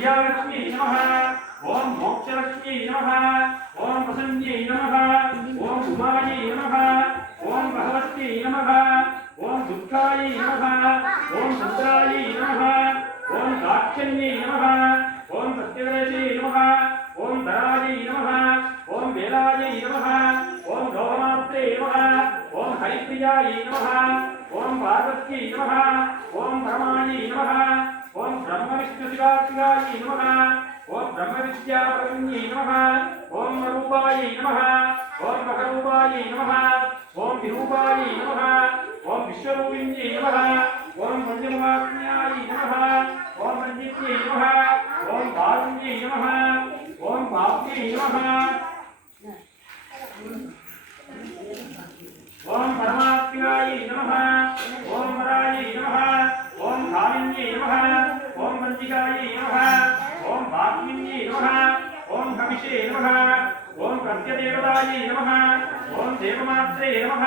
प्रियालक्ष्मी नमः ओम मोक्षलक्ष्मी नमः ओम प्रसन्न्यै नमः ओम उमायै नमः ओम भगवत्यै नमः ओम दुःखायै नमः ओम चन्द्रायै नमः ओम दाक्षिण्यै नमः ओम सत्यवरयै नमः ओम धरायै नमः ओम वेलायै नमः ओम गौरमात्रे नमः ओम हरिप्रियायै नमः ओम पार्वत्यै नमः ओम परमायै नमः ओम ब्रह्मविष्णुशिवात्मकायै नमः ओम ब्रह्मविद्याप्रविन्यै नमः ओम रूपायै नमः ओम मकरूपायै नमः ओम विरूपायै नमः ओम विश्वरूपिण्यै नमः ओम पंचमहात्म्यायै नमः ओम पंडित्यै नमः ओम कारुण्यै नमः ओम पाप्यै नमः ओम परमात्म्यायै नमः ओम वरायै नमः ओम कामिन्यै नमः ओम पंचिकायै नमः ओम भाग्मिन्यै नमः ओम हविषे नमः ओम प्रत्यदेवतायै नमः ओम देवमात्रे नमः